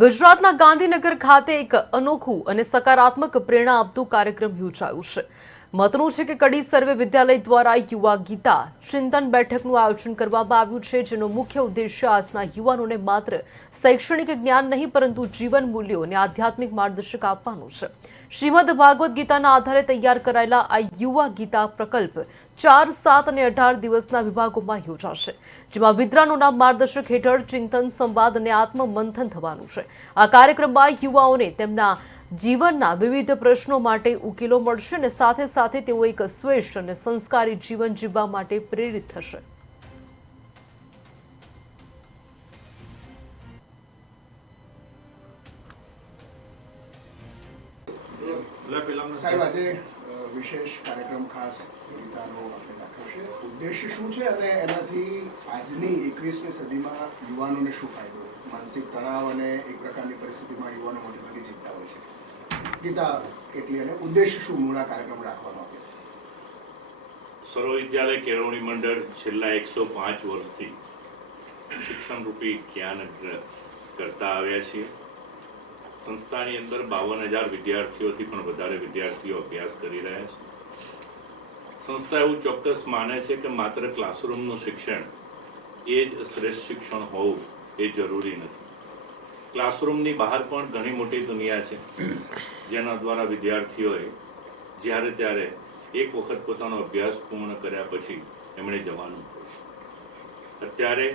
ગુજરાતના ગાંધીનગર ખાતે એક અનોખું અને સકારાત્મક પ્રેરણા આપતું કાર્યક્રમ યોજાયું છે। મહત્વનું છે કે કડી સર્વે વિદ્યાલય દ્વારા યુવા ગીતા ચિંતન બેઠકનું આયોજન કરવામાં આવ્યું છે, જેનો મુખ્ય ઉદ્દેશ્ય આજના યુવાનોને માત્ર શૈક્ષણિક જ્ઞાન નહીં પરંતુ જીવન મૂલ્યો અને આધ્યાત્મિક માર્ગદર્શક આપવાનું છે। શ્રીમદ ભાગવત ગીતાના આધારે તૈયાર કરાયેલા આ યુવા ગીતા પ્રકલ્પ 4, 7 અને 18 દિવસના વિભાગોમાં યોજાશે, જેમાં વિદ્વાનોના માર્ગદર્શક હેઠળ ચિંતન, સંવાદ અને આત્મમંથન થવાનું છે। આ કાર્યક્રમમાં યુવાઓને તેમના જીવનના વિવિધ પ્રશ્નો માટે ઉકેલો મળશે અને સાથે સાથે તેઓ એક શ્રેષ્ઠ અને સંસ્કારી જીવન જીવવા માટે પ્રેરિત થશે। સાહેબ, આજે વિશેષ કાર્યક્રમ ખાસ ગીતાનો આપણે રાખ્યો છે, ઉદ્દેશ્ય શું છે અને એનાથી આજની 21મી સદીમાં યુવાનોને શું ફાયદો? માનસિક તણાવ અને એક પ્રકારની પરિસ્થિતિમાં યુવાનો મોટી મોટી ચિંતા હોય છે, ગીતા કેટલી અને ઉદ્દેશ્ય શું મૂળ આ કાર્યક્રમ રાખવાનો આવ્યો? સર્વ વિદ્યાલય કેળવણી મંડળ છેલ્લા 105 વર્ષથી શિક્ષણ રૂપી જ્ઞાન કરતા આવ્યા છીએ। સંસ્થાની અંદર 52,000 વિદ્યાર્થીઓથી પણ વધારે વિદ્યાર્થીઓ અભ્યાસ કરી રહ્યા છે। સંસ્થા એવું ચોક્કસ માને છે કે માત્ર ક્લાસરૂમનું શિક્ષણ એ જ શ્રેષ્ઠ શિક્ષણ હોવું એ જરૂરી નથી। ક્લાસરૂમની બહાર પણ ઘણી મોટી દુનિયા છે, જેના દ્વારા વિદ્યાર્થીઓએ જ્યારે ત્યારે એક વખત પોતાનો અભ્યાસ પૂર્ણ કર્યા પછી એમણે જવાનું હોય છે। અત્યારે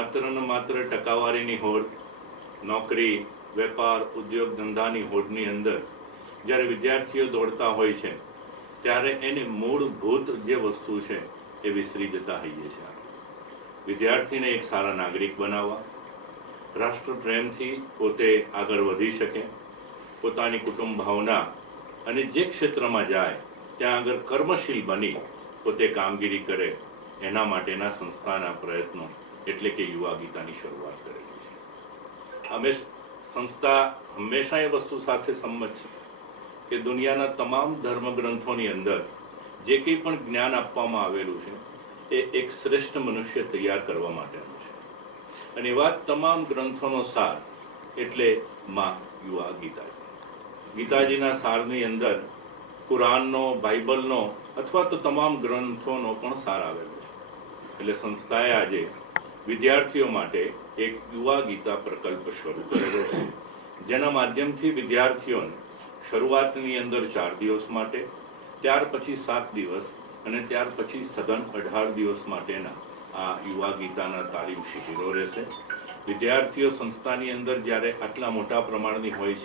માત્ર ને માત્ર ટકાવારીની હોડ, નોકરી, વેપાર, ઉદ્યોગ ધંધાની હોડની અંદર જ્યારે વિદ્યાર્થીઓ દોડતા હોય છે ત્યારે એની મૂળભૂત જે વસ્તુ છે એ વિસરી જતા હોઈએ છે। વિદ્યાર્થીને એક સારા નાગરિક બનાવવા, રાષ્ટ્ર પ્રેમથી પોતે આગળ વધી શકે, પોતાની કુટુંબ ભાવના અને જે ક્ષેત્રમાં જાય ત્યાં આગળ કર્મશીલ બની પોતે કામગીરી કરે, એના માટેના સંસ્થાના પ્રયત્નો એટલે કે યુવા ગીતાની શરૂઆત કરેલી છે। અમે સંસ્થા હંમેશા એ વસ્તુ સાથે સંમત છે કે દુનિયાના તમામ ધર્મગ્રંથોની અંદર જે કંઈ પણ જ્ઞાન આપવામાં આવેલું છે એ એક શ્રેષ્ઠ મનુષ્ય તૈયાર કરવા માટેનું છે, અને એવા તમામ ગ્રંથોનો સાર એટલે માં યુવા ગીતા। ગીતાજીના સારની અંદર કુરાનનો, બાઇબલનો અથવા તો તમામ ગ્રંથોનો પણ સાર આવેલો છે। એટલે સંસ્થાએ આજે વિદ્યાર્થીઓ માટે એક યુવા ગીતા પ્રકલ્પ શરૂ કરેલો છે, જેના માધ્યમથી વિદ્યાર્થીઓને શરૂઆતની અંદર 4 દિવસ માટે, ત્યાર પછી 7 દિવસ અને ત્યાર પછી સઘન 18 દિવસ માટેના આ યુવા ગીતાના તાલીમ શિબિરો રહેશે। વિદ્યાર્થીઓ સંસ્થાની અંદર જ્યારે આટલા મોટા પ્રમાણની હોય છે